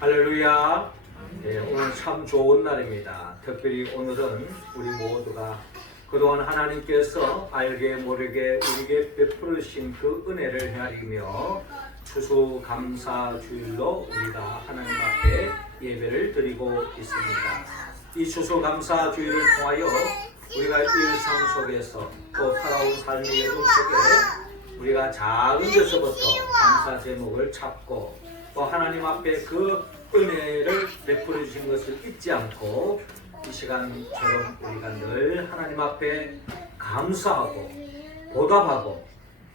할렐루야. 네, 오늘 참 좋은 날입니다. 특별히 오늘은 우리 모두가 그동안 하나님께서 알게 모르게 우리에게 베풀으신 그 은혜를 헤아리며 추수감사주일로 우리가 하나님 앞에 예배를 드리고 있습니다. 이 추수감사주일을 통하여 우리가 일상 속에서 또 살아온 삶의 여정 속에 우리가 작은 것서부터 감사 제목을 찾고 또 하나님 앞에 그 은혜를 베풀어 주신 것을 잊지 않고 이 시간처럼 우리가 늘 하나님 앞에 감사하고 보답하고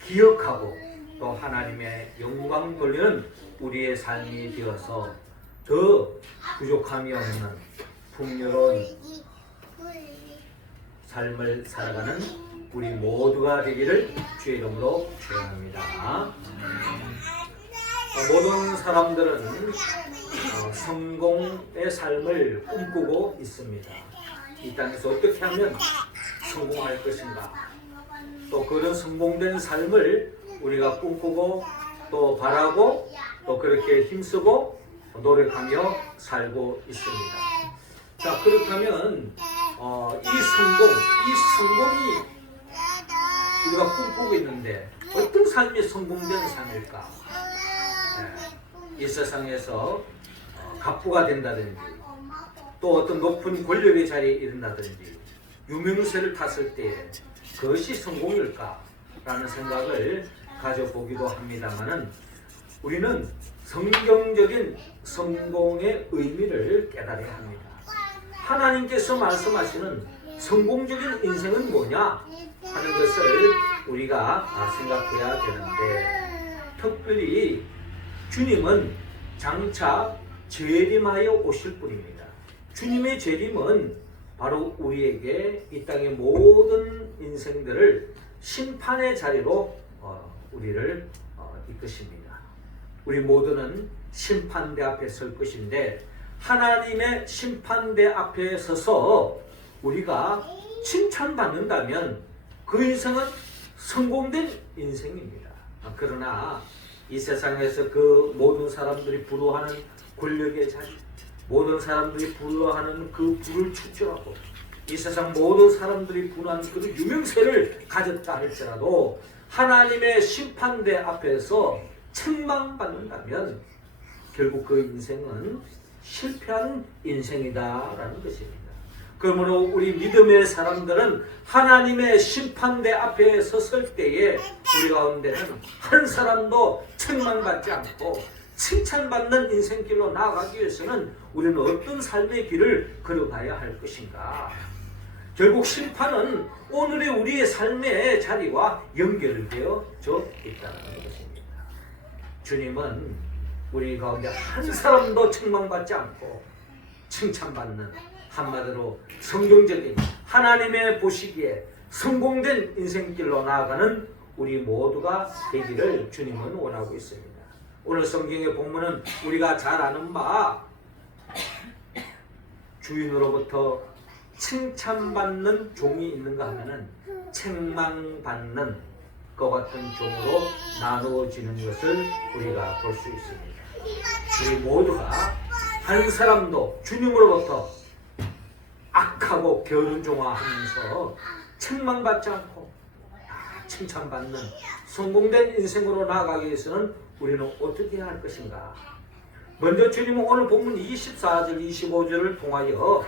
기억하고 또 하나님의 영광 돌리는 우리의 삶이 되어서 더 부족함이 없는 풍요로운 삶을 살아가는 우리 모두가 되기를 주의 이름으로 축원합니다. 모든 사람들은 성공의 삶을 꿈꾸고 있습니다. 이 땅에서 어떻게 하면 성공할 것인가, 또 그런 성공된 삶을 우리가 꿈꾸고 또 바라고 또 그렇게 힘쓰고 노력하며 살고 있습니다. 자, 그렇다면 이 성공이 우리가 꿈꾸고 있는데 어떤 삶이 성공된 삶일까? 이 세상에서 갑부가 된다든지 또 어떤 높은 권력의 자리에 이른다든지 유명세를 탔을 때 그것이 성공일까? 라는 생각을 가져보기도 합니다만은 우리는 성경적인 성공의 의미를 깨달아야 합니다. 하나님께서 말씀하시는 성공적인 인생은 뭐냐 하는 것을 우리가 생각해야 되는데, 특별히 주님은 장차 재림하여 오실 분입니다. 주님의 재림은 바로 우리에게 이 땅의 모든 인생들을 심판의 자리로 우리를 이끄십니다. 우리 모두는 심판대 앞에 설 것인데, 하나님의 심판대 앞에 서서 우리가 칭찬받는다면 그 인생은 성공된 인생입니다. 그러나 이 세상에서 그 모든 사람들이 부러워하는 권력의 자리, 모든 사람들이 부러워하는 그 부를 축적하고 이 세상 모든 사람들이 부러워하는 그 유명세를 가졌다 할지라도 하나님의 심판대 앞에서 책망받는다면 결국 그 인생은 실패한 인생이다라는 것입니다. 그러므로 우리 믿음의 사람들은 하나님의 심판대 앞에 섰을 때에 우리 가운데는 한 사람도 책망받지 않고 칭찬받는 인생길로 나아가기 위해서는 우리는 어떤 삶의 길을 걸어가야 할 것인가? 결국 심판은 오늘의 우리의 삶의 자리와 연결되어져 있다는 것입니다. 주님은 우리 가운데 한 사람도 책망받지 않고 칭찬받는, 한마디로 성경적인 하나님의 보시기에 성공된 인생길로 나아가는 우리 모두가 되기를 주님은 원하고 있습니다. 오늘 성경의 본문은 우리가 잘 아는 바 주인으로부터 칭찬받는 종이 있는가 하면은 책망받는 것 같은 종으로 나누어지는 것을 우리가 볼 수 있습니다. 우리 모두가 한 사람도 주님으로부터 악하고 게으른종화하면서 책망받지 않고 칭찬받는 성공된 인생으로 나아가기 위해서는 우리는 어떻게 해야 할 것인가? 먼저 주님은 오늘 본문 24절 25절을 통하여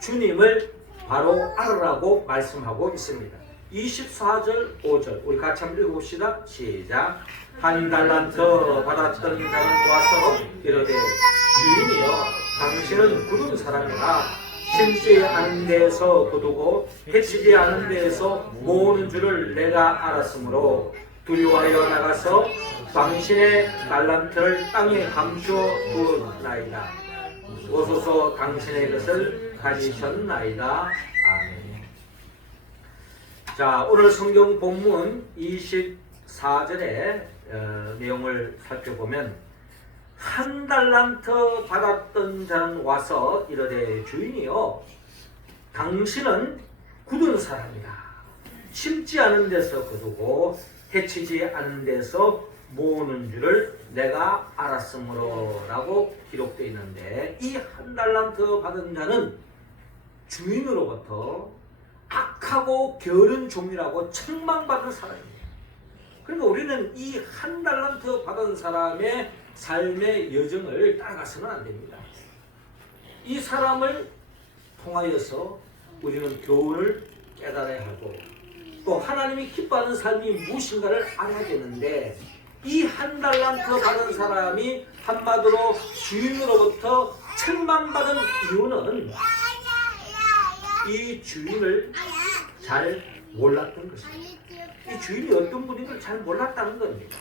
주님을 바로 알으라고 말씀하고 있습니다. 24절 5절 우리 같이 한번 읽어봅시다. 시작. 한 달란트 받았던 자는 와서 이르되 주인이여 당신은 굳은 사람이라 심지 않은 데에서 거두고 해치지 않은 데에서 모으는 줄을 내가 알았으므로 두려워하여 나가서 당신의 달란트를 땅에 감추어 두었나이다. 오소서 당신의 것을 가지셨나이다. 아멘. 자, 오늘 성경 본문 24절의 내용을 살펴보면 한 달란트 받았던 자는 와서 이르되 주인이여 당신은 굳은 사람이라 심지 않은 데서 거두고 해치지 않은 데서 모으는 줄을 내가 알았으므로 라고 기록되어 있는데, 이 한 달란트 받은 자는 주인으로부터 악하고 게으른 종이라고 책망받은 사람입니다. 그러니까 우리는 이 한 달란트 받은 사람의 삶의 여정을 따라가서는 안 됩니다. 이 사람을 통하여서 우리는 교훈을 깨달아야 하고, 또 하나님이 기뻐하는 삶이 무엇인가를 알아야 되는데, 이 한 달란트 받은 사람이 한마디로 주인으로부터 책망받은 이유는 이 주인을 잘 몰랐던 것입니다. 이 주인이 어떤 분인 걸 잘 몰랐다는 겁니다.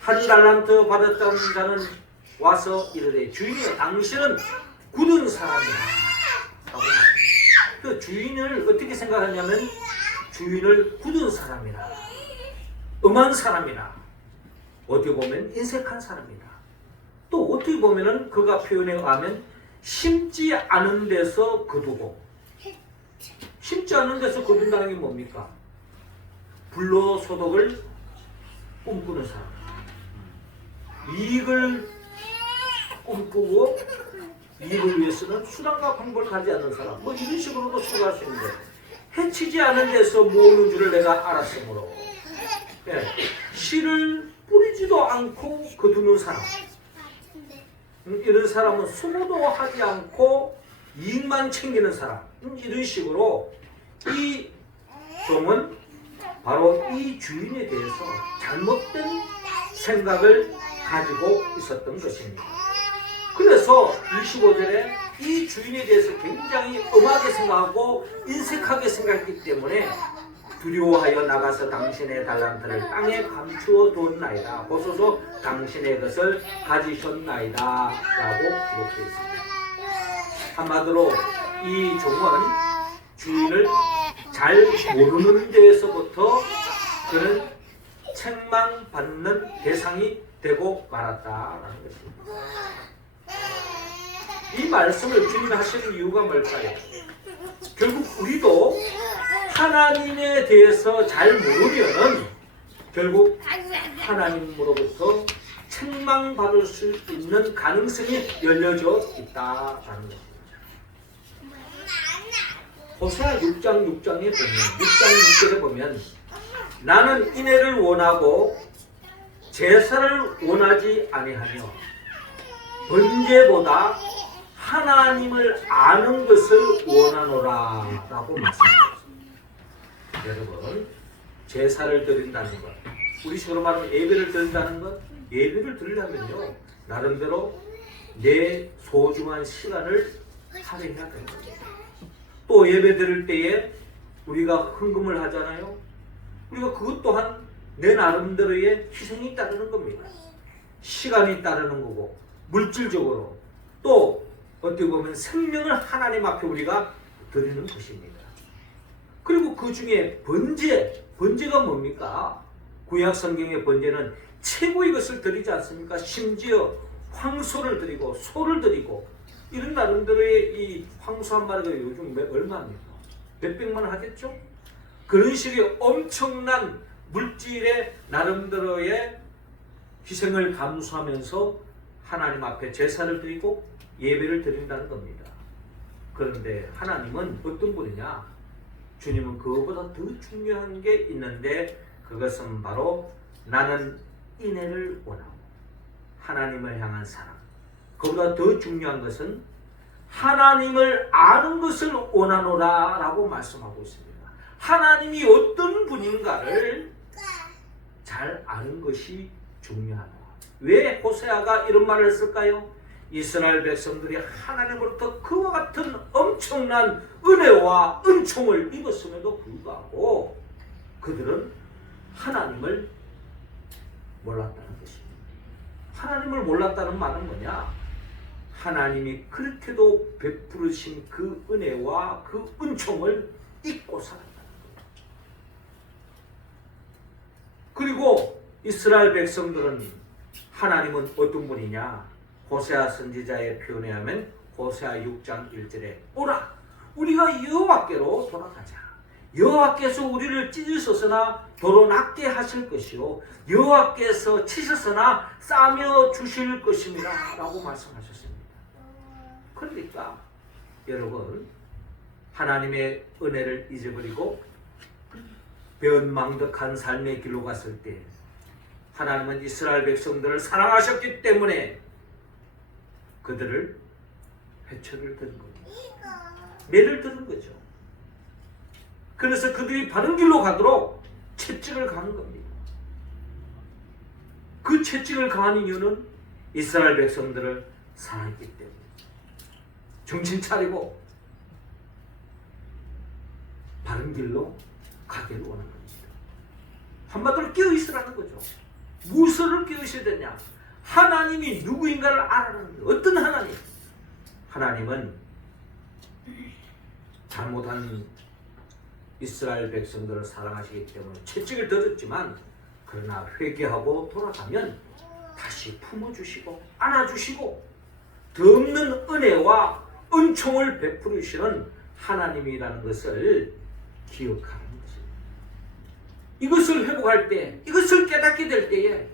한 달란트 받았던 자는 와서 이르되 주인이 당신은 굳은 사람이라 라고 말합니다. 그 주인을 어떻게 생각하냐면 주인을 굳은 사람이라, 엄한 사람이라, 어떻게 보면 인색한 사람이다. 또 어떻게 보면은 그가 표현해 가면 심지 않은 데서 거두고, 심지 않은 데서 거둔다는 게 뭡니까? 불로소득을 꿈꾸는 사람, 이익을 꿈꾸고 이익을 위해서는 수단과 방법을 가지 않는 사람, 뭐 이런 식으로도 수고할 수 있는데, 해치지 않은 데서 모으는 줄을 내가 알았으므로, 씨를 뿌리지도 않고 거두는 사람, 이런 사람은 수고도 하지 않고 이익만 챙기는 사람, 이런 식으로 이 종은 바로 이 주인에 대해서 잘못된 생각을 가지고 있었던 것입니다. 그래서 25절에 이 주인에 대해서 굉장히 엄하게 생각하고 인색하게 생각했기 때문에 두려워하여 나가서 당신의 달란트를 땅에 감추어 두었나이다. 보소서 당신의 것을 가지셨나이다 라고 기록되어 있습니다. 한마디로 이 종은 주인을 잘 모르는 데에서부터 그는 책망받는 대상이 되고 말았다라는 것입니다. 이 말씀을 주님이 하시는 이유가 뭘까요? 결국 우리도 하나님에 대해서 잘 모르면은 결국 하나님으로부터 책망받을 수 있는 가능성이 열려져 있다라는 것입니다. 호세아 6장 6절에 보면 나는 인애를 원하고 제사를 원하지 아니하며 번제보다 하나님을 아는 것을 원하노라 라고 말씀하셨습니다. 여러분, 제사를 드린다는 것, 우리 식으로 말하면 예배를 드린다는 것, 예배를 드리려면요 나름대로 내 소중한 시간을 할애해야 되는 거예요. 또 예배 드릴 때에 우리가 헌금을 하잖아요. 우리가 그것 또한 내 나름대로의 희생이 따르는 겁니다. 시간이 따르는 거고, 물질적으로 또 어떻게 보면 생명을 하나님 앞에 우리가 드리는 것입니다. 그리고 그 중에 번제가 뭡니까? 구약 성경의 번제는 최고의 것을 드리지 않습니까? 심지어 황소를 드리고 소를 드리고, 이런 나름대로의 이 황소 한 마리가 요즘 얼마입니까? 몇백만 원 하겠죠? 그런 식의 엄청난 물질의 나름대로의 희생을 감수하면서 하나님 앞에 제사를 드리고 예배를 드린다는 겁니다. 그런데 하나님은 어떤 분이냐? 주님은 그것보다 더 중요한 게 있는데, 그것은 바로 나는 인애를 원하고 하나님을 향한 사랑, 그보다 더 중요한 것은 하나님을 아는 것을 원하노라 라고 말씀하고 있습니다. 하나님이 어떤 분인가를 잘 아는 것이 중요하다. 왜 호세아가 이런 말을 했을까요? 이스라엘 백성들이 하나님으로부터 그와 같은 엄청난 은혜와 은총을 입었음에도 불구하고 그들은 하나님을 몰랐다는 것입니다. 하나님을 몰랐다는 말은 뭐냐? 하나님이 그렇게도 베푸르신 그 은혜와 그 은총을 잊고 살았다는 거예요. 그리고 이스라엘 백성들은 하나님은 어떤 분이냐? 호세아 선지자의 표현에 하면 호세아 6장 1절에 오라 우리가 여호와께로 돌아가자. 여호와께서 우리를 찢으셨으나 도로 낫게 하실 것이요 여호와께서 치셨으나 싸며 주실 것입니다 라고 말씀하셨습니다. 그러니까 여러분, 하나님의 은혜를 잊어버리고 변망덕한 삶의 길로 갔을 때 하나님은 이스라엘 백성들을 사랑하셨기 때문에 그들을 회초를 든 겁니다. 매를 들은 거죠. 그래서 그들이 바른 길로 가도록 채찍을 가는 겁니다. 그 채찍을 가한 이유는 이스라엘 백성들을 사랑했기 때문에 정신 차리고 바른 길로 가기를 원하는 겁니다. 한마디로 깨어있으라는 거죠. 무엇을 깨어있어야 되냐? 하나님이 누구인가를 알아라는 거예요. 어떤 하나님? 하나님은 잘못한 이스라엘 백성들을 사랑하시기 때문에 채찍을 들었지만 그러나 회개하고 돌아가면 다시 품어주시고 안아주시고 덧없는 은혜와 은총을 베풀으시는 하나님이라는 것을 기억하는 것입니다. 이것을 회복할 때, 이것을 깨닫게 될 때에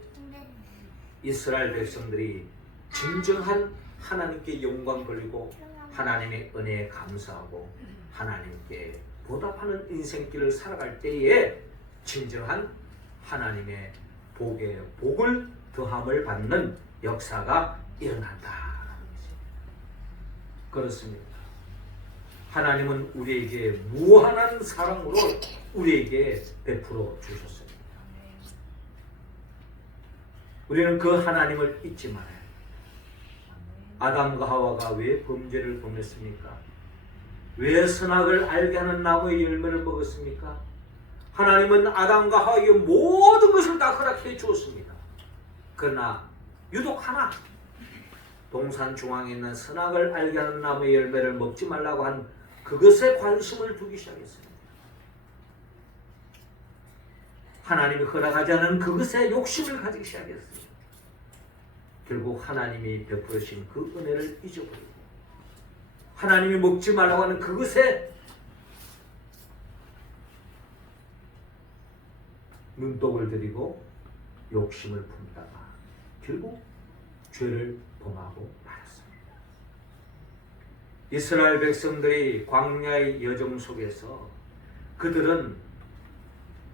이스라엘 백성들이 진정한 하나님께 영광 돌리고 하나님의 은혜에 감사하고 하나님께 보답하는 인생길을 살아갈 때에 진정한 하나님의 복을 더함을 받는 역사가 일어난다. 그렇습니다. 하나님은 우리에게 무한한 사랑으로 우리에게 베풀어 주셨습니다. 우리는 그 하나님을 잊지 말아야 해요. 아담과 하와가 왜 범죄를 범했습니까? 왜 선악을 알게 하는 나무의 열매를 먹었습니까? 하나님은 아담과 하와에게 모든 것을 다 허락해 주었습니다. 그러나 유독 하나, 동산 중앙에 있는 선악을 알게 하는 나무의 열매를 먹지 말라고 한 그것에 관심을 두기 시작했습니다. 하나님이 허락하지 않은 그것에 욕심을 가지기 시작했습니다. 결국 하나님이 베푸신 그 은혜를 잊어버리고 하나님이 먹지 말라고 하는 그것에 눈독을 들이고 욕심을 품다가 결국 죄를 범하고 말았습니다. 이스라엘 백성들이 광야의 여정 속에서 그들은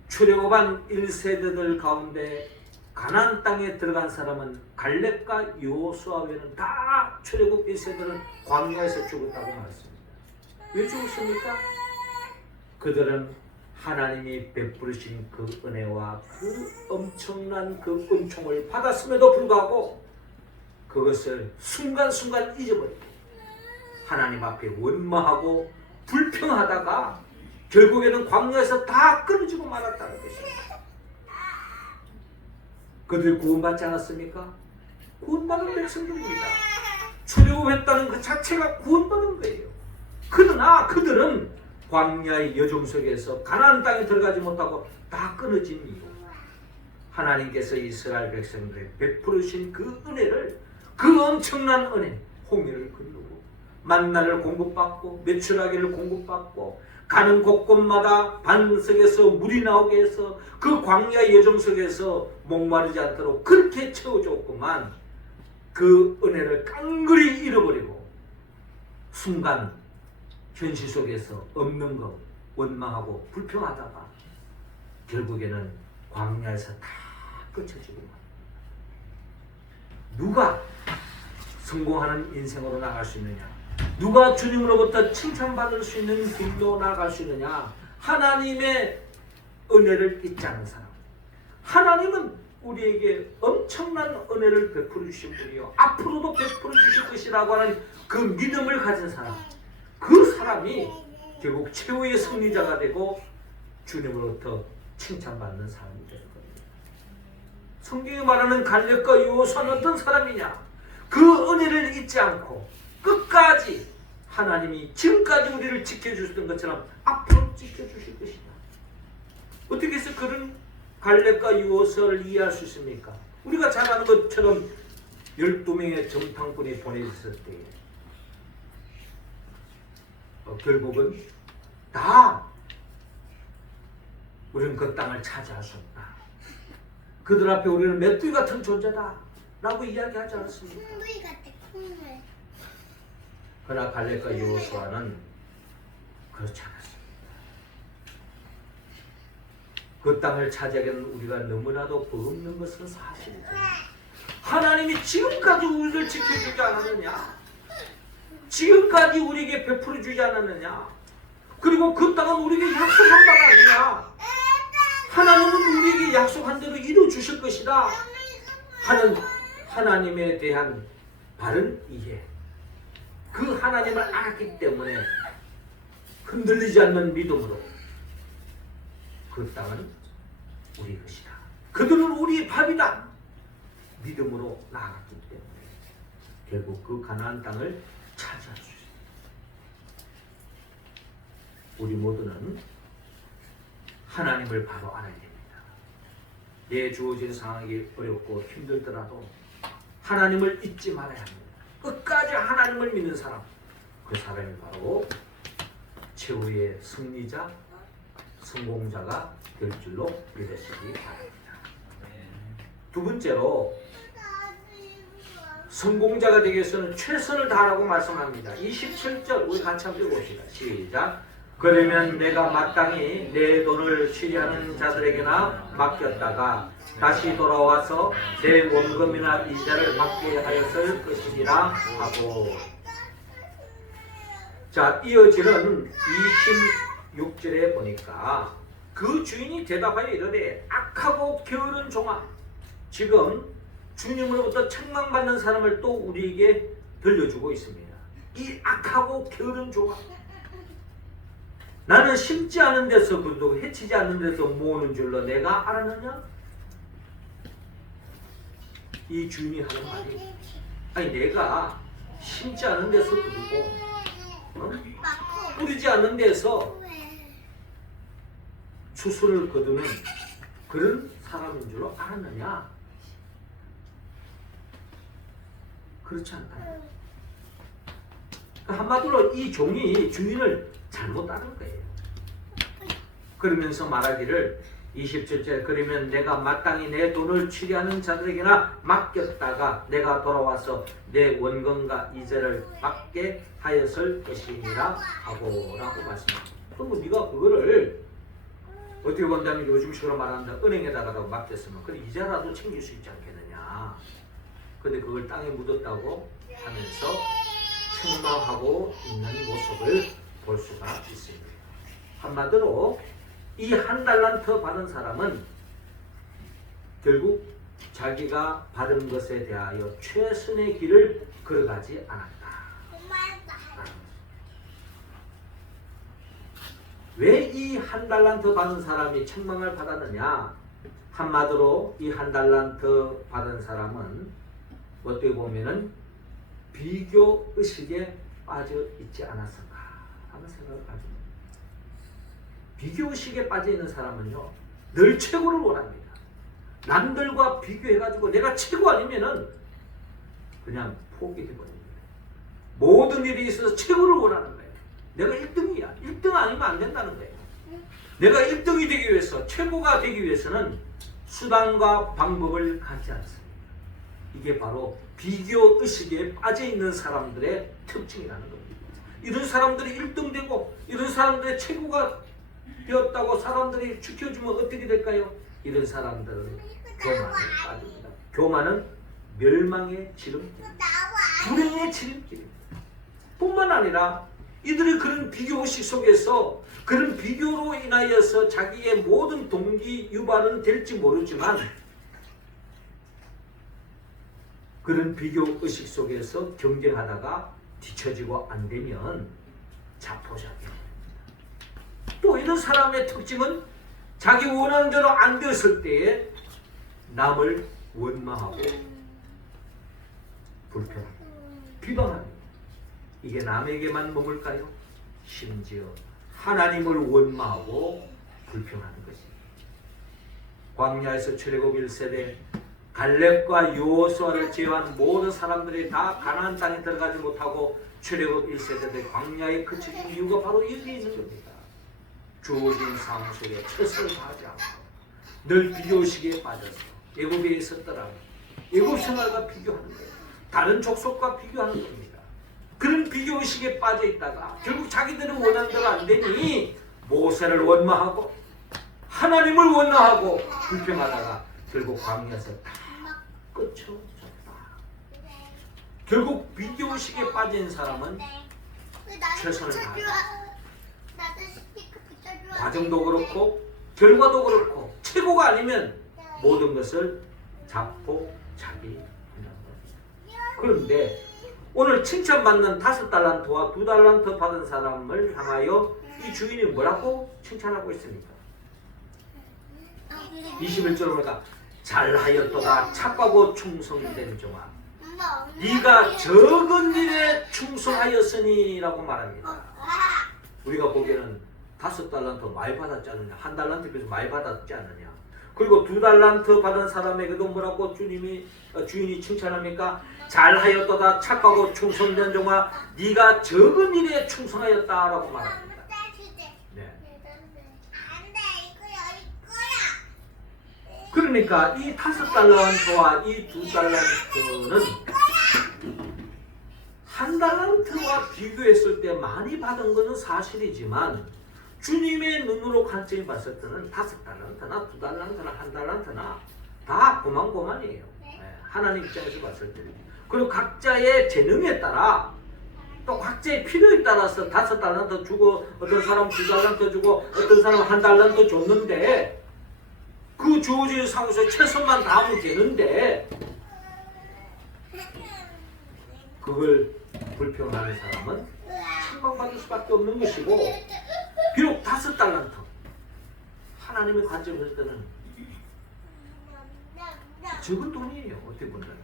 출애굽한 1세대들 가운데 가나안 땅에 들어간 사람은 갈렙과 여호수아 외에는 다 출애굽 1세대는 광야에서 죽었다고 말했습니다. 왜 죽었습니까? 그들은 하나님이 베푸신 그 은혜와 그 엄청난 그 은총을 받았음에도 불구하고 그것을 순간순간 잊어버리고 하나님 앞에 원망하고 불평하다가 결국에는 광야에서 다 끊어지고 말았다는 것입니다. 그들이 구원받지 않았습니까? 구원받은 백성들입니다. 출애굽했다는 그 자체가 구원받은 거예요. 그러나 그들은 광야의 여정 속에서 가나안 땅에 들어가지 못하고 다 끊어진 이유, 하나님께서 이스라엘 백성들에 베풀으신 그 은혜를, 그 엄청난 은혜, 홍해를 건너고 만나를 공급받고 메추라기를 공급받고 가는 곳곳마다 반석에서 물이 나오게 해서 그 광야의 여정 속에서 목마르지 않도록 그렇게 채워줬구만 그 은혜를 깡그리 잃어버리고 순간 현실 속에서 없는 것 원망하고 불평하다가 결국에는 광야에서 다 끝쳐지구만. 누가 성공하는 인생으로 나갈 수 있느냐? 누가 주님으로부터 칭찬받을 수 있는 길로 나갈 수 있느냐? 하나님의 은혜를 잊지 않은 사람. 하나님은 우리에게 엄청난 은혜를 베풀어 주신 분이요 앞으로도 베풀어 주실 것이라고 하는 그 믿음을 가진 사람, 그 사람이 결국 최후의 승리자가 되고 주님으로부터 칭찬받는 사람이 되는 겁니다. 성경이 말하는 갈렙과 여호수아는 어떤 사람이냐? 그 은혜를 잊지 않고 끝까지 하나님이 지금까지 우리를 지켜주셨던 것처럼 앞으로 지켜주실 것이다. 어떻게 해서 그런 갈렙과 여호수아를 이해할 수 있습니까? 우리가 잘 아는 것처럼 12명의 정탐꾼이 보내졌을 때 결국은 다 우리는 그 땅을 차지할 수 없다. 그들 앞에 우리는 메뚜기 같은 존재다 라고 이야기하지 않습니까? 콩물 같아, 콩물. 그러나 갈렙과 여호수아는 그렇지 않았습니다. 그 땅을 차지하기는 우리가 너무나도 버겁는 것은 사실이죠. 하나님이 지금까지 우리를 지켜주지 않았느냐? 지금까지 우리에게 베풀어 주지 않았느냐? 그리고 그 땅은 우리에게 약속한 바가 아니냐? 하나님은 우리에게 약속한 대로 이루어 주실 것이다 하는 하나님에 대한 바른 이해, 그 하나님을 알았기 때문에 흔들리지 않는 믿음으로 그 땅은 우리 것이다, 그들은 우리의 밥이다 믿음으로 나아갔기 때문에 결국 그 가나안 땅을 차지할 수 있습니다. 우리 모두는 하나님을 바로 알아야 됩니다. 내 주어진 상황이 어렵고 힘들더라도 하나님을 잊지 말아야 합니다. 끝까지 하나님을 믿는 사람, 그 사람이 바로 최후의 승리자, 성공자가 될 줄로 믿으시기 바랍니다. 두 번째로 성공자가 되기 위해서는 최선을 다하라고 말씀합니다. 27절 우리 같이 한번 읽어봅시다. 시작. 그러면 내가 마땅히 내 돈을 취리하는 자들에게나 맡겼다가 다시 돌아와서 내 원금이나 이자를 받게 하였을 것이니라 하고. 자, 이어지는 26절에 보니까 그 주인이 대답하여 이르되 악하고 게으른 종아. 지금 주님으로부터 책망받는 사람을 또 우리에게 들려주고 있습니다. 이 악하고 게으른 종아. 나는 심지 않은 데서 거두고 해치지 않는 데서 모으는 줄로 내가 알았느냐? 이 주인이 하는 말이, 아니 내가 심지 않은 데서 거두고 뿌리지 않는 데서 추수를 거두는 그런 사람인 줄로 알았느냐? 그렇지 않다. 한마디로 이 종이 주인을 잘못 따른 거예요. 그러면서 말하기를 27절 그러면 내가 마땅히 내 돈을 취리하는 자들에게나 맡겼다가 내가 돌아와서 내 원금과 이자를 받게 하였을 것이니라 하고 라고 말씀합니다. 그럼 네가 그거를 어떻게 본다면 요즘식으로 말한다 은행에다가 맡겼으면 그래 이자라도 챙길 수 있지 않겠느냐. 근데 그걸 땅에 묻었다고 하면서 책망하고 있는 모습을 볼 수가 있습니다. 한마디로 이 한 달란트 받은 사람은 결국 자기가 받은 것에 대하여 최선의 길을 걸어가지 않았다. 왜 이 한 달란트 받은 사람이 책망을 받았느냐? 한마디로 이 한 달란트 받은 사람은 어떻게 보면은 비교 의식에 빠져 있지 않았을까 하는 생각을 가집니다. 비교 의식에 빠져 있는 사람은요, 늘 최고를 원합니다. 남들과 비교해가지고 내가 최고 아니면은 그냥 포기해버립니다. 모든 일이 있어서 최고를 원하는 거예요. 내가 1등이야. 1등 아니면 안 된다는 거예요. 내가 1등이 되기 위해서, 최고가 되기 위해서는 수단과 방법을 갖지 않습니다. 이게 바로 비교 의식에 빠져 있는 사람들의 특징이라는 겁니다. 이런 사람들이 1등 되고 이런 사람들의 최고가 되었다고 사람들이 지켜주면 어떻게 될까요? 이런 사람들은 교만에 빠집니다. 교만은 멸망의 지름길, 불행의 지름길입니다. 뿐만 아니라 이들이 그런 비교 의식 속에서 그런 비교로 인하여서 자기의 모든 동기 유발은 될지 모르지만 그런 비교 의식 속에서 경쟁하다가 뒤처지고 안 되면 자포자기 됩니다. 또 이런 사람의 특징은 자기 원하는 대로 안 되었을 때에 남을 원망하고 불평합니다. 비방합니다. 이게 남에게만 머물까요? 심지어 하나님을 원망하고 불평하는 것입니다. 광야에서 출애굽 1세대 갈렙과 여호수아를 제외한 모든 사람들이 다 가나안 땅에 들어가지 못하고 출애굽 1세대들 광야에 그쳐진 이유가 바로 여기 있는 겁니다. 주어진 상황 속에 최선을 다하지 않고 늘 비교의식에 빠져서 애굽에 있었더라고 애굽 생활과 비교하는 거예요. 다른 족속과 비교하는 겁니다. 그런 비교의식에 빠져 있다가 결국 자기들은 원하는 대로 안 되니 모세를 원망하고 하나님을 원망하고 불평하다가 결국 광야에서 다 끝으로 졌다. 결국 비교의식에 빠진 사람은 최선을 다한다. 과정도 그렇고 결과도 그렇고 최고가 아니면 모든 것을 자포자기한다는 겁니다. 그런데 오늘 칭찬받는 5달란트와 2달란트 받은 사람을 향하여 이 주인이 뭐라고 칭찬하고 있습니까? 21절에 보니까 잘하였도다 착하고 충성된 종아 네가 적은 일에 충성하였으니 라고 말합니다. 우리가 보기에는 5달란트 많이 받았지 않느냐, 1달란트에 비해서 많이 받았지 않느냐. 그리고 2달란트 받은 사람에게도 뭐라고 주인이 칭찬합니까? 잘하였도다 착하고 충성된 종아 네가 적은 일에 충성하였다라고 말합니다. 네. 그러니까 이 5달란트와 이 2달란트는 1달란트와 비교했을 때 많이 받은 것은 사실이지만 주님의 눈으로 관점이 봤을 때는 5달란트나 2달란트나 1달란트나 다 고만고만이에요. 하나님 입장에서 봤을 때는. 그리고 각자의 재능에 따라 또 각자의 필요에 따라서 5달란트 주고 어떤 사람은 2달란트 주고 어떤 사람은 1달란트 줬는데 그 주어진 상황에서 최선만 다하면 되는데 그걸 불평하는 사람은 책망받을 수밖에 없는 것이고 비록 5달란트 하나님의 관점에서 볼 때는 적은 돈이에요. 어떻게 본다면.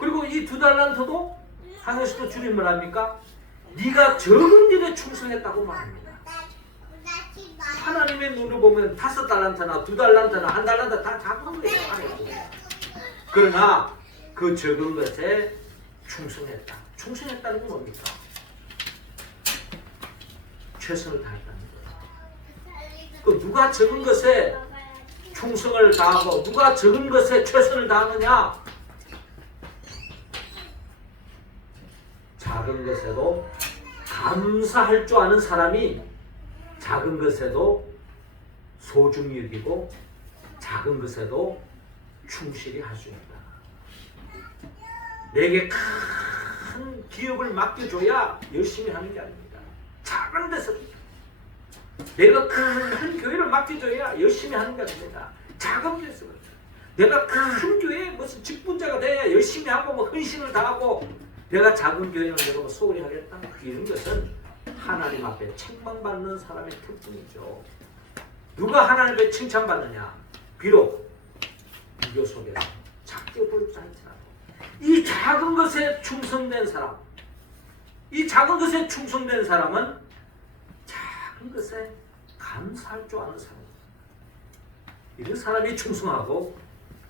그리고 이 2달란트도 하나님께서 주님을 합니까? 네가 적은 일에 충성했다고 말합니다. 하나님의 눈으로 보면 5달란트나 2달란트나 1달란트 다 작은 거예요. 그러나 그 적은 것에 충성했다. 충성했다는 건 뭡니까? 최선을 다했다는 거예요. 그 누가 적은 것에 충성을 다하고 누가 적은 것에 최선을 다하느냐? 작은 것에도 감사할 줄 아는 사람이 작은 것에도 소중히 여기고 작은 것에도 충실히 할 수 있다. 내게 큰 기업을 맡겨줘야 열심히 하는 게 아닙니다. 작은 데서 내가 큰 교회를 맡겨줘야 열심히 하는 게 아닙니다. 작은 데서 내가 큰 교회에 무슨 직분자가 돼야 열심히 하고 뭐 헌신을 다하고 내가 작은 교회는 내가 뭐 소홀히 하겠다. 이런 것은 하나님 앞에 책망받는 사람의 특징이죠. 누가 하나님 앞에 칭찬받느냐? 비록 비교 속에서 작게 보이지 않지라도 이 작은 것에 충성된 사람, 이 작은 것에 충성된 사람은 작은 것에 감사할 줄 아는 사람. 이런 사람이 충성하고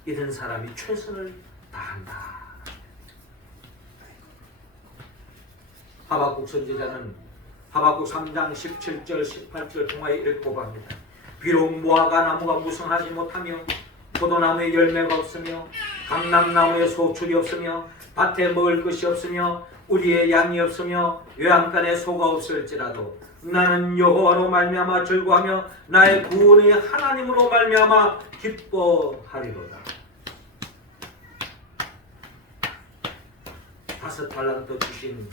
이런 사람이 최선을 다한다. 하박국 선지자는 하박국 3장 17절 18절 통하여 이렇게 고백합니다. 비록 무화과 나무가 무성하지 못하며 포도나무에 열매가 없으며 감람나무에 소출이 없으며 밭에 먹을 것이 없으며 우리의 양이 없으며 외양간에 소가 없을지라도 나는 여호와로 말미암아 즐거하며 나의 구원의 하나님으로 말미암아 기뻐하리로다. 5달란트 주신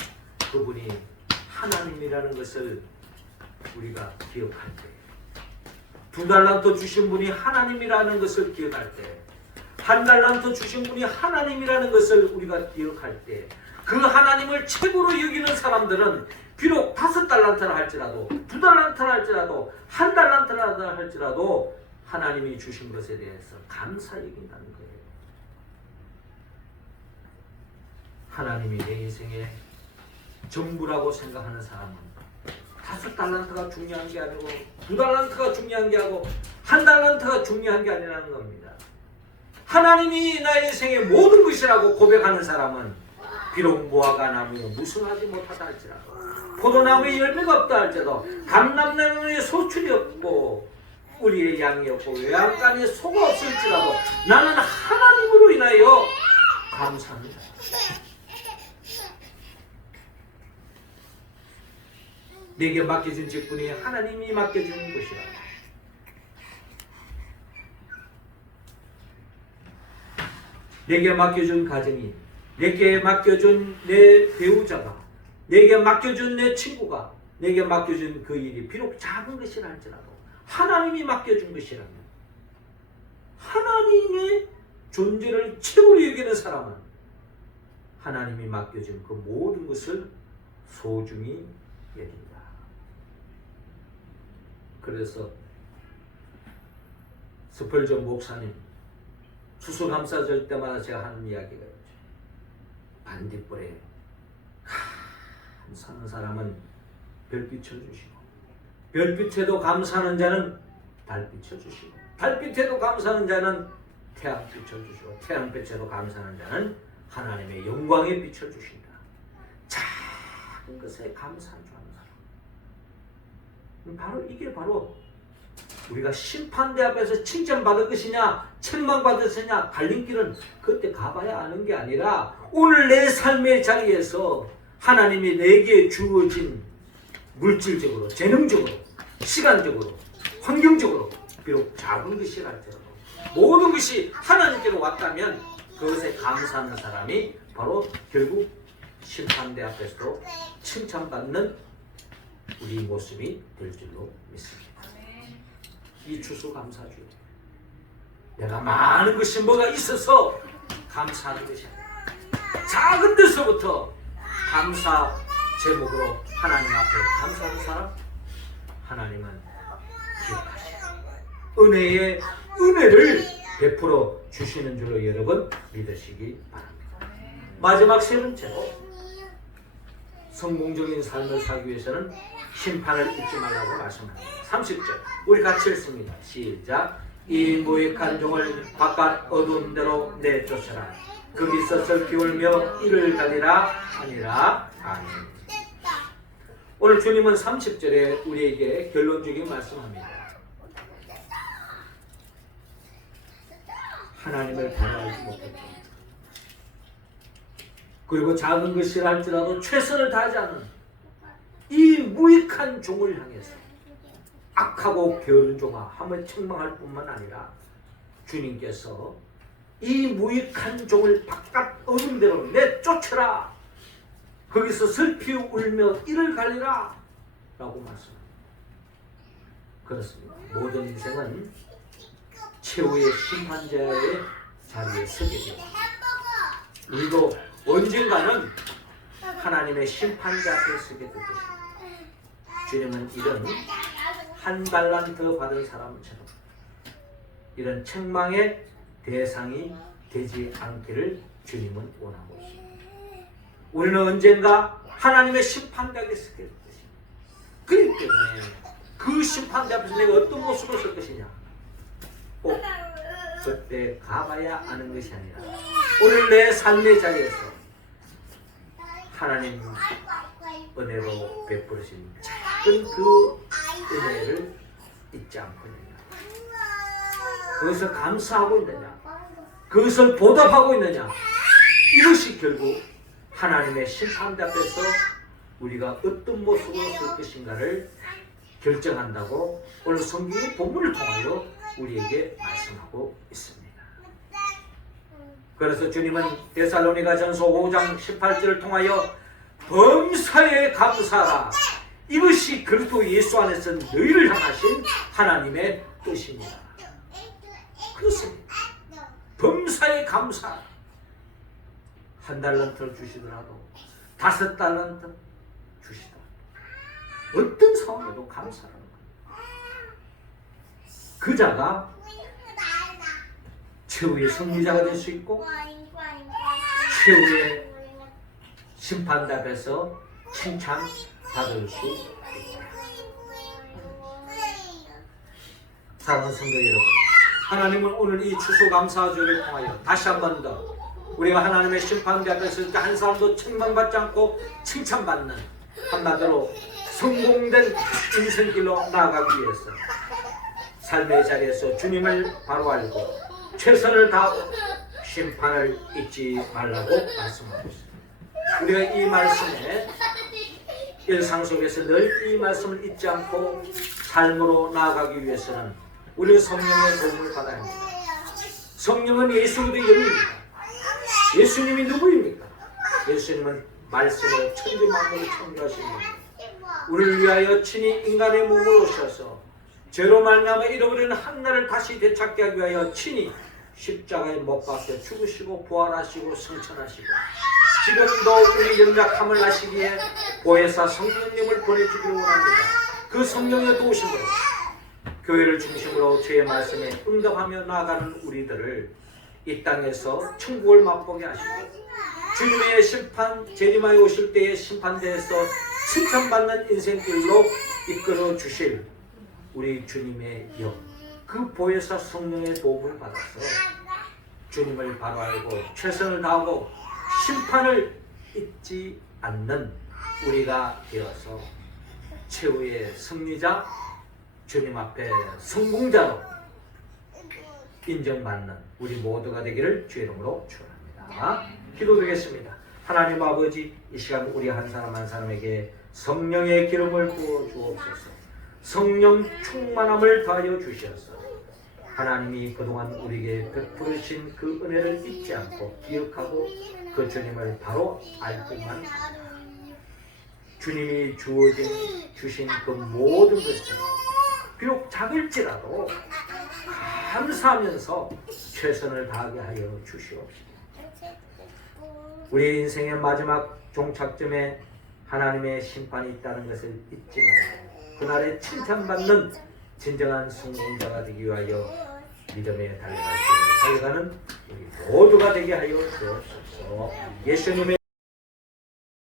그분이 하나님이라는 것을 우리가 기억할 때, 2달란트 주신 분이 하나님이라는 것을 기억할 때, 1달란트 주신 분이 하나님이라는 것을 우리가 기억할 때, 그 하나님을 최고로 여기는 사람들은 비록 5달란트라 할지라도 2달란트라 할지라도 1달란트라 할지라도 하나님이 주신 것에 대해서 감사 여긴다는 거예요. 하나님이 내 인생의 전부라고 생각하는 사람은 5달란트가 중요한 게 아니고 2달란트가 중요한 게 아니고 1달란트가 중요한 게 아니라는 겁니다. 하나님이 나의 인생의 모든 것이라고 고백하는 사람은 비록 무화과 나무에 무성하지 못하다 할지라도, 포도나무에 열매가 없다 할지라도, 감람나무에 소출이 없고 우리의 양이 없고 외양간에 소가 없을지라도 나는 하나님으로 인하여 감사합니다. 내게 맡겨준 직분이 하나님이 맡겨준 것이라. 내게 맡겨준 가정이, 내게 맡겨준 내 배우자가, 내게 맡겨준 내 친구가, 내게 맡겨준 그 일이 비록 작은 것이라 할지라도 하나님이 맡겨준 것이라면, 하나님의 존재를 최고로 여기는 사람은 하나님이 맡겨준 그 모든 것을 소중히 여긴다. 그래서 스펄전 목사님 추수감사절 때마다 제가 하는 이야기가 있죠. 반딧불에 감사하는 사람은 별빛을 주시고, 별빛에도 감사하는 자는 달빛을 주시고, 달빛에도 감사하는 자는 태양빛을 주시고, 태양빛에도 감사하는 자는 하나님의 영광의 빛을 주신다. 작은 것에 감사하는 사람, 바로 이게 바로 우리가 심판대 앞에서 칭찬받을 것이냐 책망받을 것이냐 갈림길은 그때 가봐야 아는 게 아니라 오늘 내 삶의 자리에서 하나님이 내게 주어진 물질적으로, 재능적으로, 시간적으로, 환경적으로 비록 작은 것이라 할지라도 모든 것이 하나님께로 왔다면 그것에 감사하는 사람이 바로 결국 심판대 앞에서도 칭찬받는 우리 모습이 될 줄로 믿습니다. 이 추수감사주일, 내가 많은 것이 뭐가 있어서 감사하는 것이 아니라 작은 데서부터 감사 제목으로 하나님 앞에 감사하는 사람, 하나님은 기억하시고 은혜의 은혜를 베풀어 주시는 줄로 여러분 믿으시기 바랍니다. 마지막 세 번째로, 성공적인 삶을 살기 위해서는 심판을 잊지 말라고 말씀합니다. 30절 우리 같이 읽습니다. 시작. 이 무익한 종을 바깥 어두운 데로 내쫓으라. 거기서 슬피 울며 이를 가리라 하니라. 아멘. 오늘 주님은 30절에 우리에게 결론적인 말씀합니다. 하나님을 바라보지 못했다. 그리고 작은 것이라 할지라도 최선을 다하지 않은 이 무익한 종을 향해서 악하고 게으른 종아 하며 책망할 뿐만 아니라 주님께서 이 무익한 종을 바깥 어두운 데로 내쫓으라. 거기서 슬피 울며 이를 갈리라 라고 말씀합니다. 그렇습니다. 모든 인생은 최후의 심판자의 자리에 서게 됩니다. 우리도 언젠가는 하나님의 심판자 앞에 서게 될 것입니다. 주님은 이런 한 달란트 받은 사람처럼 이런 책망의 대상이 되지 않기를 주님은 원하고 있습니다. 우리는 언젠가 하나님의 심판대에 서게 될 것입니다. 그렇기 때문에 그 심판대 앞에서 내가 어떤 모습을 설 것이냐, 꼭 그때 가봐야 아는 것이 아니라 오늘 내 삶의 자리에서 하나님 은혜로 베풀으신 작은 그 은혜를 잊지 않고 있느냐, 그것을 감사하고 있느냐, 그것을 보답하고 있느냐, 이것이 결국 하나님의 심판대 앞에서 우리가 어떤 모습으로 설 것인가를 결정한다고 오늘 성경의 본문을 통하여 우리에게 말씀하고 있습니다. 그래서 주님은 데살로니가전서 5장 18절을 통하여 범사에 감사하라. 이것이 그리스도 예수 안에서 너희를 향하신 하나님의 뜻입니다. 그렇습니다. 범사에 감사하라. 한 달란트를 주시더라도 5달란트 주시더라도 어떤 상황에도 감사하라는 거예요. 그 자가 최후의 승리자가 될 수 있고 최후의 심판대 앞에서 칭찬받을 수 있다. 사랑하는 성도 여러분, 하나님은 오늘 이 추수감사주를 통하여 다시 한 번 더 우리가 하나님의 심판대 앞에서 한 사람도 책망받지 않고 칭찬받는, 한마디로 성공된 인생길로 나아가기 위해서 삶의 자리에서 주님을 바로 알고 최선을 다하고 심판을 잊지 말라고 말씀하고 있습니다. 우리가 이 말씀에 일상 속에서 늘 이 말씀을 잊지 않고 삶으로 나아가기 위해서는 우리 성령의 도움을 받아야 합니다. 성령은 예수 그리스도의 영입니다. 예수님이 누구입니까? 예수님은 말씀을 천지 만물을 창조하신 분입니다. 우리를 위하여 친히 인간의 몸을 오셔서 죄로 말미암아 잃어버리는 한나를 다시 되찾게 하기 위하여 친히 십자가에 못 박혀 죽으시고 부활하시고 승천하시고 지금도 우리 연약함을 아시기에 보혜사 성령님을 보내주기를 원합니다. 그 성령의 도우심으로 교회를 중심으로 주의 말씀에 응답하며 나아가는 우리들을 이 땅에서 천국을 맛보게 하시고 주님의 심판 재림하여 오실 때의 심판대에서 칭찬받는 인생길로 이끌어 주실 우리 주님의 영, 그 보혜사 성령의 도움을 받아서 주님을 바로 알고 최선을 다하고 심판을 잊지 않는 우리가 되어서 최후의 승리자, 주님 앞에 성공자로 인정받는 우리 모두가 되기를 주의 이름으로 축원합니다. 기도드리겠습니다. 하나님 아버지, 이 시간 우리 한 사람 한 사람에게 성령의 기름을 부어 주옵소서. 성령 충만함을 더하여 주시옵소서. 하나님이 그동안 우리에게 베푸르신 그 은혜를 잊지 않고 기억하고 그 주님을 바로 알 뿐만 아니라 주님이 주신 그 모든 것을 비록 작을지라도 감사하면서 최선을 다하게 하여 주시옵시고, 우리 인생의 마지막 종착점에 하나님의 심판이 있다는 것을 잊지 말고 그날에 칭찬받는 진정한 성공자가 되기 위하여 믿음에 달려가는 우리 모두가 되게 하여 주옵소서. 예수님의